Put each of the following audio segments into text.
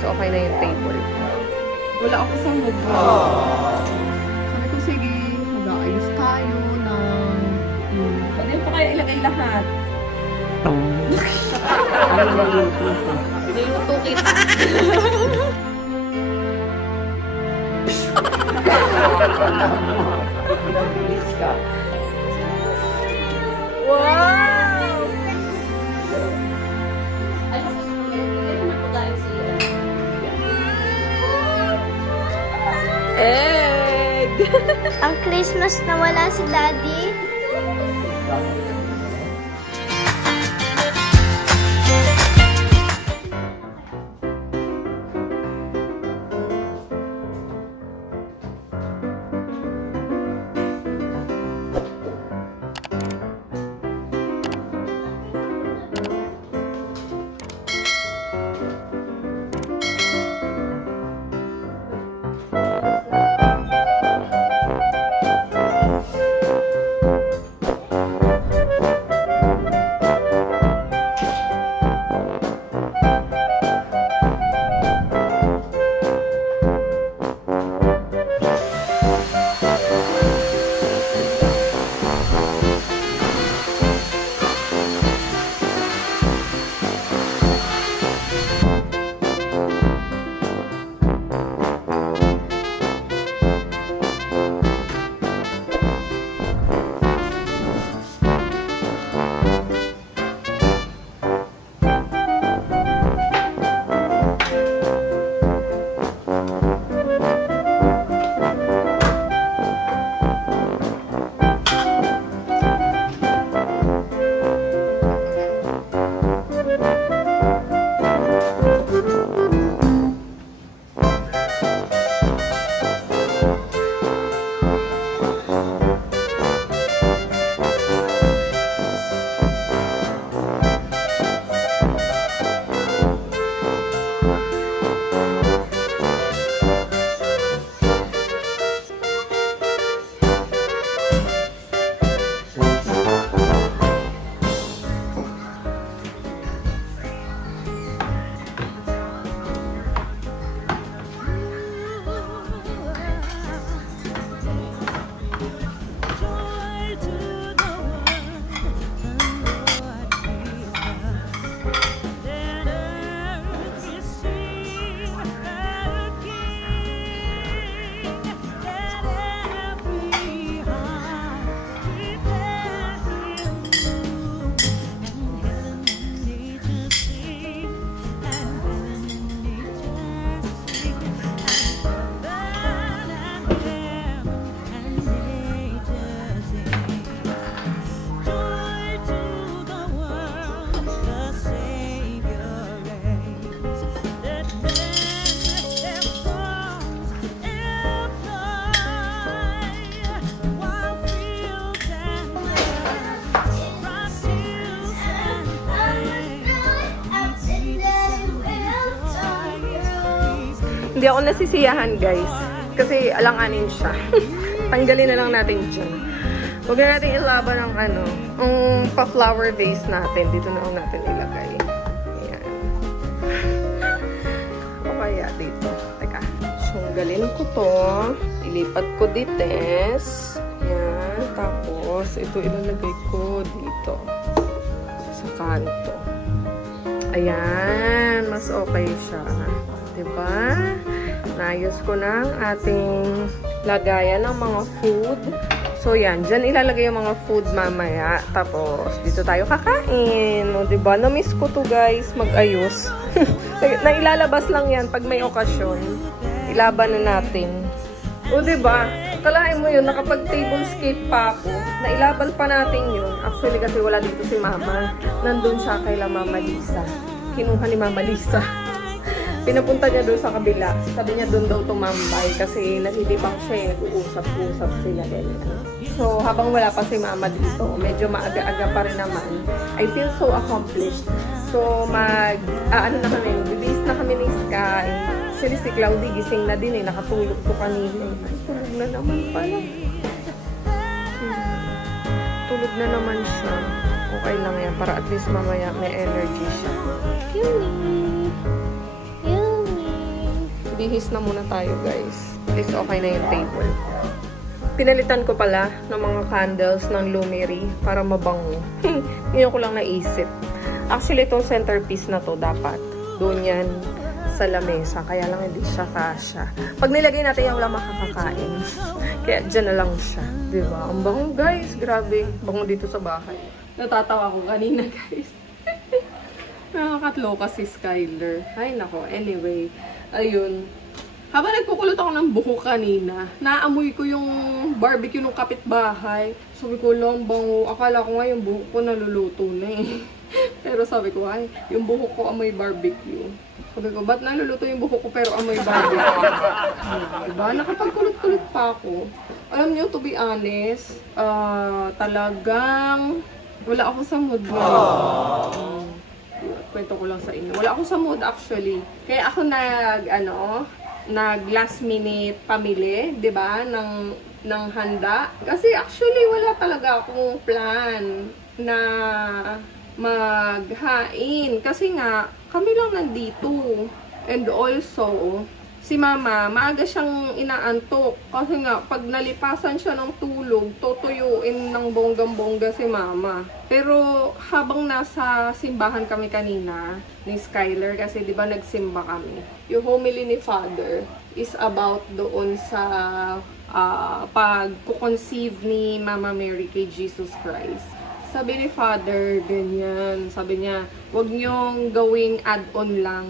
guys, okay na yung table. Wala ako sa mood. Sabi ko, sige, mag-aayos tayo ng... Pwede pa kaya ilagay lahat? Niluto kita. Wow! Egg! Ang Christmas na wala si Daddy. Hindi ako nasisiyahan, guys. Kasi alanganin siya. Tanggalin na lang natin dyan. Huwag na natin ilaban ng ano, ang pa-flower vase natin. Dito na lang natin ilagay. Ayan. O kaya dito. Teka. Sunggalin ko to. Ilipat ko dites. Ayan. Tapos, ito ilalagay ko dito. Sa kanto. Ayan. Mas okay siya. Diba? Naayos ko ng ating lagayan ng mga food. So, yan. Diyan ilalagay yung mga food mamaya. Tapos, dito tayo kakain. O, diba? Na-miss ko to, guys. Mag-ayos. Nailalabas lang yan pag may okasyon. Ilaban na natin. O, diba? Kalahin mo yun, nakapag-tablescape pa ako. Nailaban pa natin yun. Actually, kasi wala dito si Mama. Nandun siya kay Mama Lisa. Kinuha ni Mama Lisa. Pinapunta niya doon sa kabila. Sabi niya doon daw tumambay kasi nagtitibang siya, nag-uusap-usap sila. So, habang wala pa si Mama dito, medyo maaga-aga pa rin naman. I feel so accomplished. So, ano na kami, bibis na kami ni Sky. Actually, si Cloudy gising na din eh. Nakatulog to kanina. Ay, tulog na naman pala. Tulog na naman siya. Okay lang yan. Para at least mamaya may energy siya. Yummy! Yummy! Magbihis na muna tayo, guys. At least okay na yung table. Pinalitan ko pala ng mga candles ng Lumery para mabango. Ngayon ko lang naisip. Actually, itong centerpiece na to dapat doon yan sa lamesa. Kaya lang hindi siya kasya. Pag nilagay natin yan, wala makakakain. Kaya dyan na lang siya. Diba? Ang bango, guys. Grabe. Bango dito sa bahay. Natatawa ko kanina, guys. Nakakatlo kasi Skyler. Ay, nako. Anyway. Ayun. Habang nagkukulot ako ng buhok kanina, naamoy ko yung barbecue ng kapitbahay. Sabi ko lang, bango. Akala ko nga yung buhok ko naluluto na eh. Pero sabi ko, ay, yung buhok ko amoy barbecue. Sabi ko, ba't naluluto yung buhok ko pero amoy barbecue? Diba? Nakapagkulot-kulot pa ako. Alam niyo, to be honest, talagang wala ako sa mood ngayon. Kwento ko lang sa inyo. Wala ako sa mood actually. Kaya ako nag last minute pamili, 'di ba, ng handa. Kasi actually wala talaga akong plan na maghain kasi nga kami lang nandito. And also, si Mama, maaga siyang inaantok kasi nga pag nalipasan siya ng tulog, tutuyuin ng bonggang-bongga si Mama. Pero habang nasa simbahan kami kanina ni Skyler, kasi 'di ba nagsimba kami. Yung homily ni Father is about doon sa pag-conceive ni Mama Mary kay Jesus Christ. Sabi ni Father, ganyan. Sabi niya, huwag niyong gawing add-on lang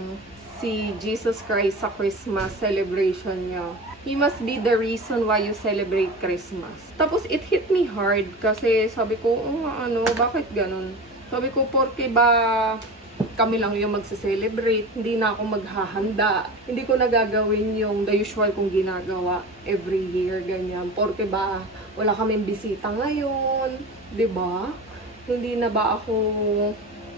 si Jesus Christ sa Christmas celebration niyo. He must be the reason why you celebrate Christmas. Tapos it hit me hard kasi sabi ko, bakit ganun? Sabi ko, porke ba kami lang yung magse-celebrate, hindi na ako maghahanda. Hindi ko nagagawin yung the usual kong ginagawa every year, ganyan. Porke ba wala kaming bisita ngayon, 'di ba? Hindi na ba ako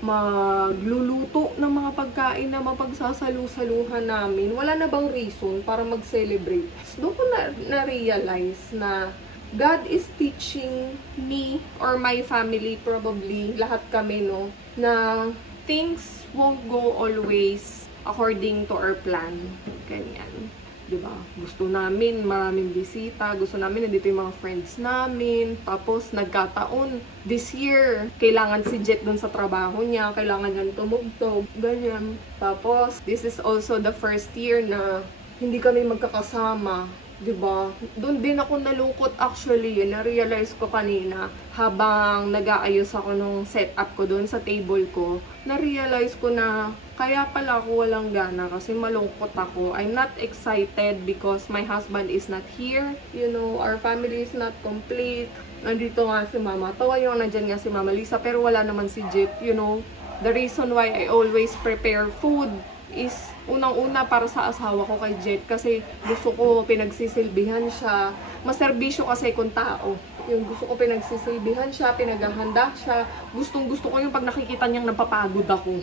magluluto ng mga pagkain na mapagsasalu-saluhan namin? Wala na bang reason para mag-celebrate? Doon ko na-realize na God is teaching me or my family, probably, lahat kami, no, na things won't go always according to our plan. Ganyan. Diba? Gusto namin maraming bisita, gusto namin nandito yung mga friends namin, tapos nagkataon this year, kailangan si Jet dun sa trabaho niya, kailangan niya tumugtog, ganyan. Tapos, this is also the first year na hindi kami magkakasama. Diba? Doon din ako nalungkot actually. Na-realize ko kanina habang nag-aayos ako nung setup ko doon sa table ko. Na-realize ko na kaya pala ako walang gana kasi malungkot ako. I'm not excited because my husband is not here. You know, our family is not complete. Nandito nga si Mama. Tawa yung nandyan nga si Mama Lisa pero wala naman si Jet. You know, the reason why I always prepare food is unang-una para sa asawa ko kay Jet kasi gusto ko pinagsisilbihan siya. Maserbisyo kasi kung tao. Yung gusto ko pinagsisilbihan siya, pinaghahanda siya. Gustong-gusto ko yung pag nakikita niyang napapagod ako.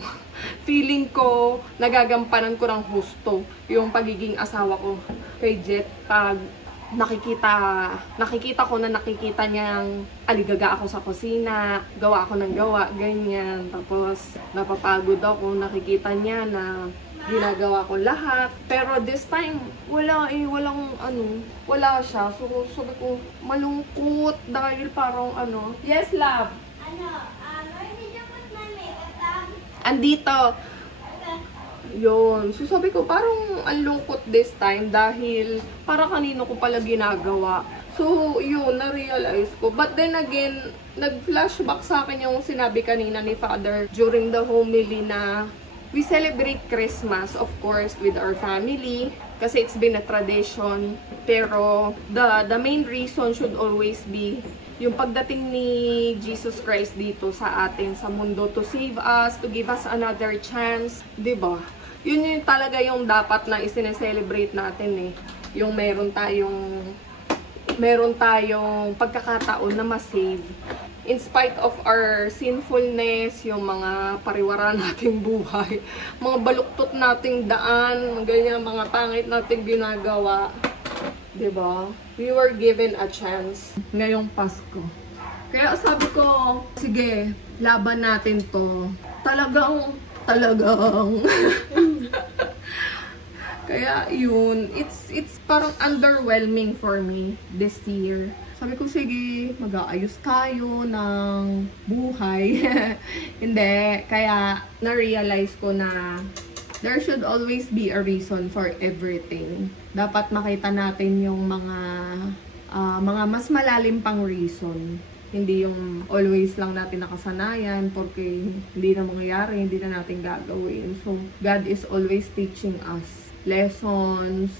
Feeling ko, nagagampanan ko ng husto yung pagiging asawa ko kay Jet. Pag nakikita ko na nakikita niyang aligaga ako sa kusina, gawa ako ng gawa, ganyan. Tapos, napapagod ako, nakikita niya na ginagawa ko lahat. Pero this time, wala wala siya. So, sabi ko, malungkot dahil parang Yes, love? Where did you put my makeup? Andito. Yun. So, sabi ko, parang ang lungkot this time dahil para kanino ko pala ginagawa. So, yun, na-realize ko. But then again, nag-flashback sa akin yung sinabi kanina ni Father during the homily na we celebrate Christmas, of course, with our family kasi it's been a tradition. Pero, the main reason should always be yung pagdating ni Jesus Christ dito sa atin, sa mundo, to save us, to give us another chance, diba? Yun yung talaga yung dapat na isineselebrate natin eh. Yung meron tayong pagkakataon na ma-save. In spite of our sinfulness, yung mga pariwara nating buhay, mga baluktot nating daan, ganyan, mga pangit nating ginagawa. Diba? We were given a chance ngayong Pasko. Kaya sabi ko, sige, laban natin to. Talagang Kaya yun, it's parang underwhelming for me this year. Sabi ko, sige, mag-aayos tayo ng buhay. Hindi. Kaya, na-realize ko na there should always be a reason for everything. Dapat makita natin yung mga mas malalim pang reason. Hindi yung always lang natin nakasanayan porque hindi na mangyayari, hindi na natin gagawin. So, God is always teaching us lessons,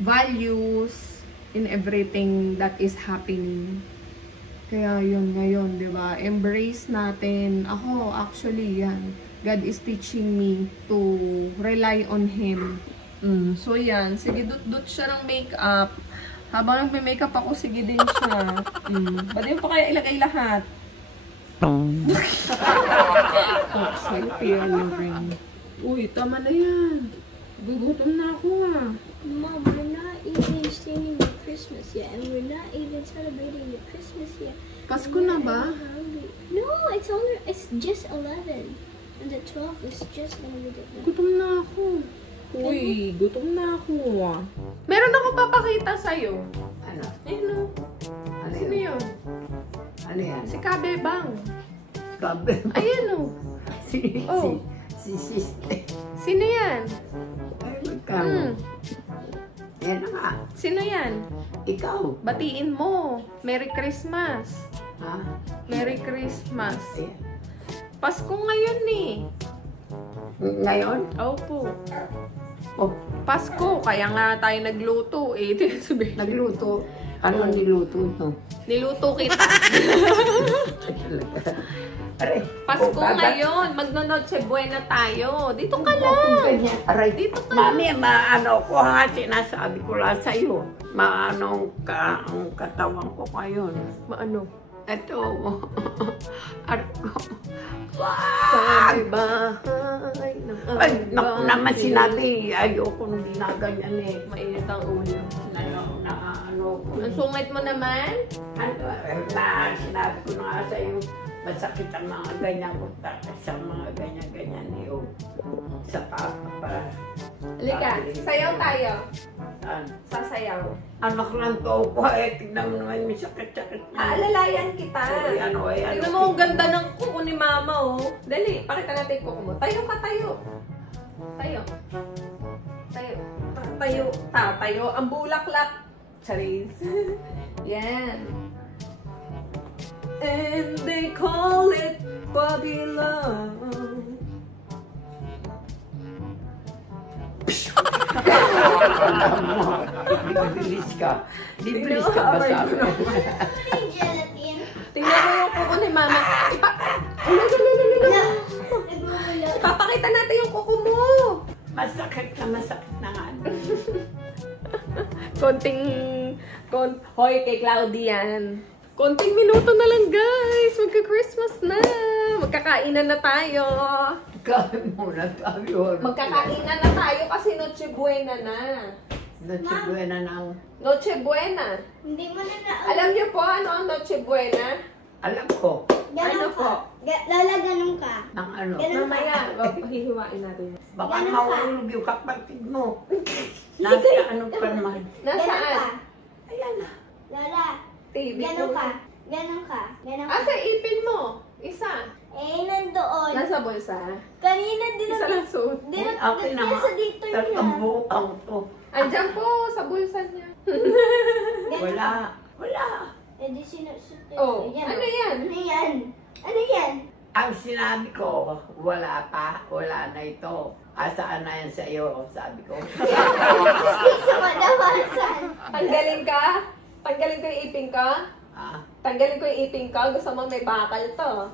values, in everything that is happening. Kaya yun ngayon, di ba? Embrace natin. Ako, actually, yan. God is teaching me to rely on Him. So, yan. Sige, dut-dut siya ng makeup. Habang nagme-makeup ako, sige din siya. Ba't yun pa kaya ilagay lahat? Uy, tama na yan. Gugutom na ako Mom, we're not even singing the Christmas yet, and we're not even celebrating the Christmas yet. Pasko na ba? No, it's just 11, and the 12th is just gonna be the 11. Gutom na ako. Uy, gutom na ako. Meron ako papakita sa'yo. Ano? Ayun o. Sino yun? Ano yan? Si Kabebang. Kabe. Ayan o. Si sister. Sino yan? Ay, magkano? Yan na nga. Sino yan? Ikaw. Batiin mo. Merry Christmas. Ha? Merry Christmas. Ayan. Pasko ngayon eh. Ngayon? Opo. Oh, Pasko, kaya nga tayo nagluto eh. nagluto. Ano niluto ito? Niluto kita. Aray. Pasko ngayon, magno-Noche Buena tayo. Dito ka lang. Aray. Dito ka. Mami, maano ko ha, sinasabi ko lang sa'yo. Maano ang katawan ko ngayon. Maano? Ito. Aray ko. Sa bahay ng Ay, naku naman sinabi, ayoko nung ginaganyan eh. Mainit ang ulo. Ano ko. Ang sungit mo naman? Sinabi ko na nga sa'yo, masakit ang mga ganyan ko sa mga ganyan-ganyan eh. Sa papa pa. Halika, sayaw tayo. Saan? Sasayaw. Anak lang to ako eh. Tignan mo naman may sakit-sakit na. Aalalayan kita. Tignan mo ang ganda ng kuko ni mama oh. Dali, pakita natin yung kuko mo. Tayo ka, tayo. Tayo. Tayo. Tayo. Tayo. Ang bulaklak. Charis. Yan. And they call it puppy love. Bibilis ka. Bibilis ka ba sa akin? Putting gelatin. Tingnan mo yung kuko ni mama. Ipapakita natin yung kuko mo. Masakit na nga. Hoy, kay Claudia yan. Konting minuto na lang, guys. Magka-Christmas na. Magkakainan na tayo. Kain muna tayo. Magkakainan na tayo kasi Noche Buena na. Noche Buena ng... Noche Buena. Hindi mo na Alam niyo po ano ang Noche Buena? Alam ko. Ano po? Lola, ganun ka. Ng ano. Ganun ka. Mamaya, hihiwain natin. Baka Ganun ka. mahulog yung kapatid mo. Nasa ano pa naman. Ganun ka. Nasaan? Ayan na. Lola, TV ganun ko. ka. Ganun ka. Ganun ka. Sa ipin mo. Isa. Eh, nandoon. Nasa bulsa. Kanina din Isa lang suot. Okay na Nasa dito Tatang niya. buong to. Andyan po, sa bulsa niya. Wala. Wala. Eh, di sinusot. Oh, ano yan? Ano yan? Ano yan? Ang sinabi ko, wala pa. Wala na ito. Asaan na yan sa iyo? Sabi ko. Gusto ko nawasan. Tanggalin ka? Tanggalin ko yung ipin ka? Ah, Tanggalin ko yung ipin ka? Gusto mo may bakal to?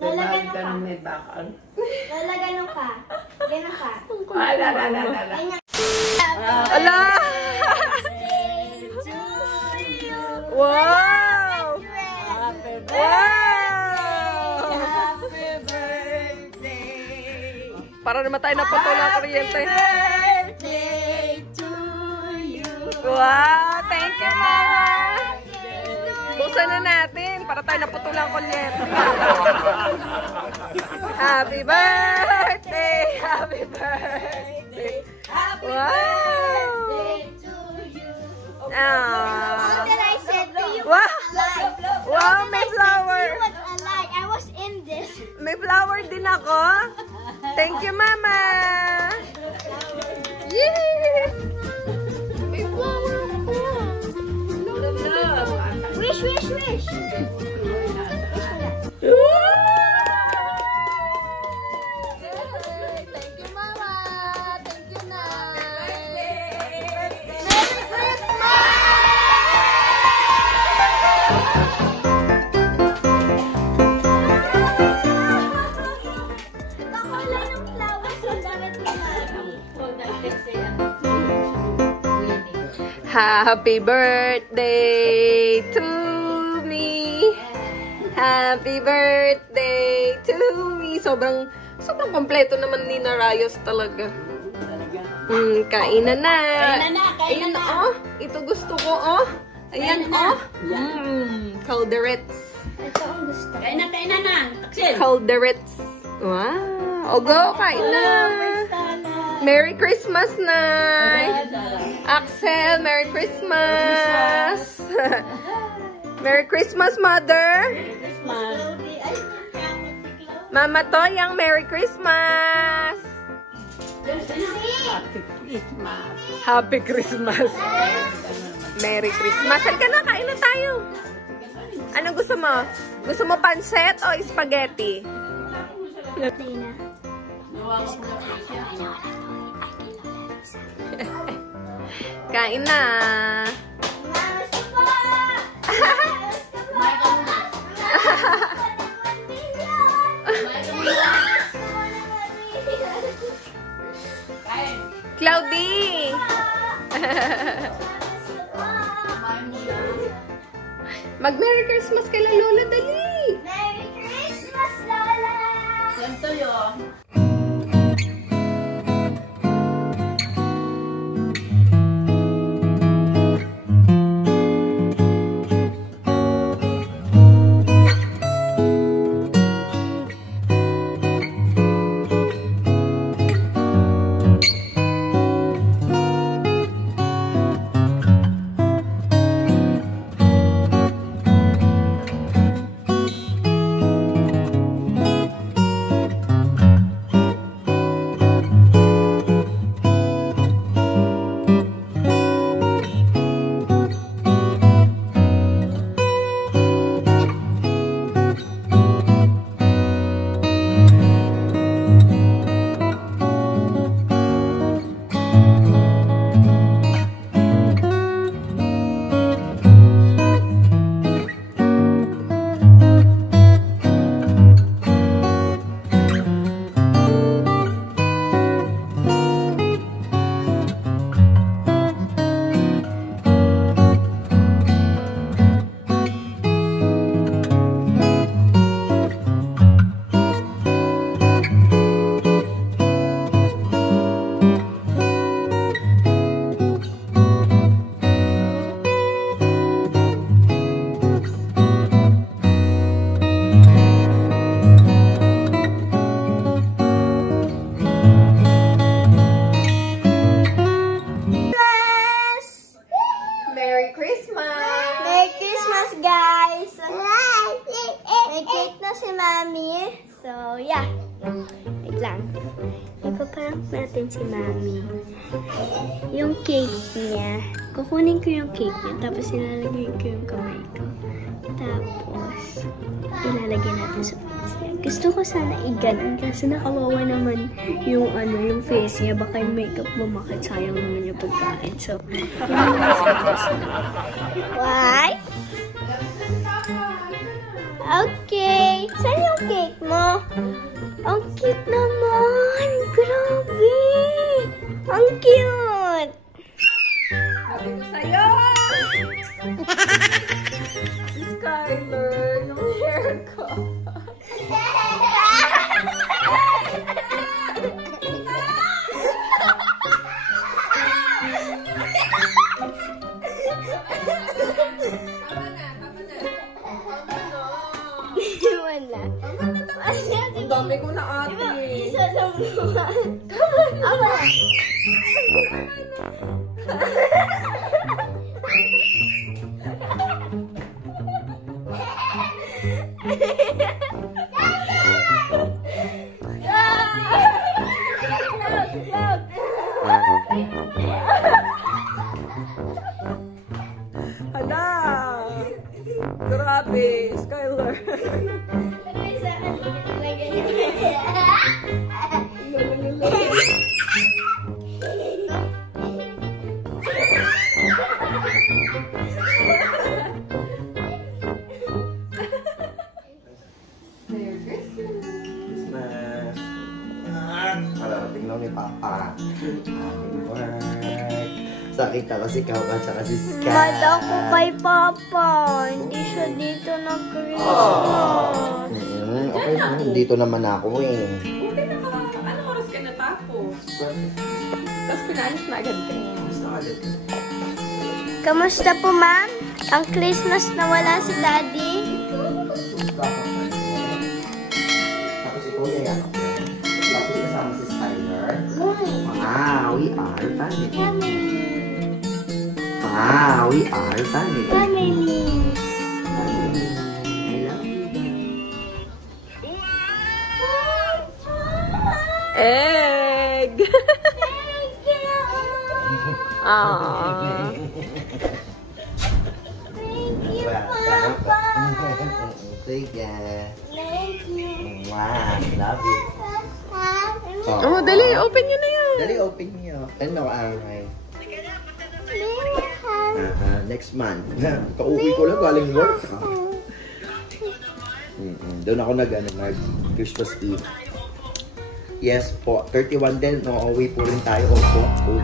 Lola, bakit ganun ka ka. nang may bakal? Lola, ganun ka. Ganun ka. Wala. Ganyan. Ala! Wow! Wow! Happy birthday! Para naman tayo naputol ng kuryente. Birthday to you! Wow! Thank you, Mama! Buksan na natin para tayo naputol ng kuryente. Happy birthday! Happy birthday! Wow! flower din ako. Thank you, Mama. Yay! May flower ako. Wish, wish, wish. Thank you, Mama. Thank you, Nay. Kakulay ng flowers yung damit ni Mami. Happy birthday to me. Happy birthday to me. Sobrang kompleto naman ni Narayos talaga. Kainan na. Ayun, oh. Ito gusto ko, oh. Ayan, oh. Calderets. Ito ang gusto. Kainan na. Taksil. Calderets. Wow. O, go. Kain na. Merry Christmas, Nay. Axel, Merry Christmas. Merry Christmas, Mother. Mama Toyang, Merry Christmas. Happy Christmas. Happy Christmas. Merry Christmas. Halika na, kain na tayo. Anong gusto mo? Gusto mo pansit o spaghetti? Kain na. Cloudy. Mag-Merry Christmas kay Lola, dali. Merry Christmas, Lola! Yan to yun. Merry Christmas! Merry Christmas, guys! May cake na si Mami. So, yeah. Wait lang. Ipaprank natin si Mami. Yung cake niya. Kukunin ko yung cake niya. Tapos ilalagay ko yung kamay ko. Tapos, ilalagay natin sa face niya. Gusto ko sana i-ganon kasi nakawawa naman yung yung face niya. Baka yung makeup bumakit. Sayang naman yung pagkain. So, why? Okay. Saan yung cake mo? Ang cute naman. Grabe. Ang cute. Sabi ko sa'yo! Si Skyler, yung hair ko. Wala. Ang dami ko na ate. Isa lang naman. Ama. Grabe, Skylar. Christmas. Parating lang ni Papa. Happy work. Sakit ka kasi ikaw ka siya kasi Sky. Mad ako kay Papa. Hindi siya dito nag-Christmas. Okay, dito naman ako eh. Okay na ka. Anong oras ka natapos? Tapos pinaalis na agad ka. Kamusta po, ma'am? Ang Christmas na wala si Daddy? Tapos ikaw yaya. Tapos kasama si Skyler. Wow, we are family. Wow, we are family. Family. I love you. Egg! Aww. Thank you, Papa. Sige. Thank you. Wow, love you. Oh, dali. Open nyo na yan. Dali, open niyo. Ano ang next month. Pauwi ko lang galing work. Doon ako nag Christmas Eve. Yes po, 31 din. Nauwi po rin tayo. Opo.